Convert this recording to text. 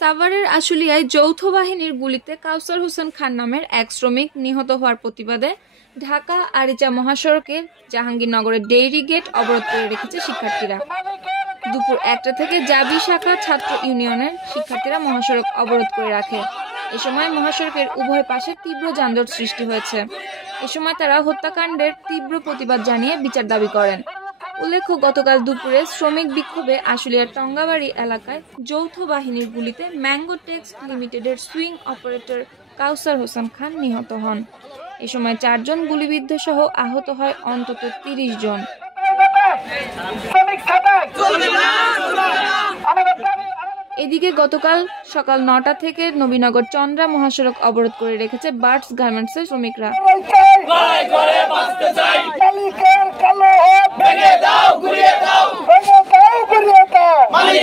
সাভারের আশুলিয়ায় যৌথ বাহিনীর গুলিতে কাউসার হোসেন খান নামের এক শ্রমিক নিহত হওয়ার প্রতিবাদে ঢাকা আরিচা মহাসড়কে জাহাঙ্গীরনগরের ডেইরি গেট অবরোধ করে রেখেছে শিক্ষার্থীরা। দুপুর 1টা থেকে জাবি শাখা ছাত্র ইউনিয়নের শিক্ষার্থীরা মহাসড়ক অবরোধ করে রাখে। এ সময় মহাসড়কের উভয় পাশে তীব্র যানজট সৃষ্টি হয়েছে। এ সময় তারা হত্যাকাণ্ডের তীব্র প্রতিবাদ জানিয়ে বিচার দাবি করেন। উল্লেখ্য, গতকাল দুপুরে শ্রমিক বিক্ষোভে আশুলিয়ার টঙ্গাবাড়ি এলাকায় যৌথ বাহিনীর গুলিতে ম্যাঙ্গো টেক্স লিমিটেডের সুইং অপারেটর কাউসার হোসেন খান নিহত হন। এ সময় 4 জন গুলিবিদ্ধ সহ আহত হয় অন্তত 30 জন। এদিকে গতকাল সকাল 9টা থেকে নবীনগর চন্দ্রা মহাসড়ক অবরোধ করে রেখেছে বার্ডস গার্মেন্টসের শ্রমিকরা।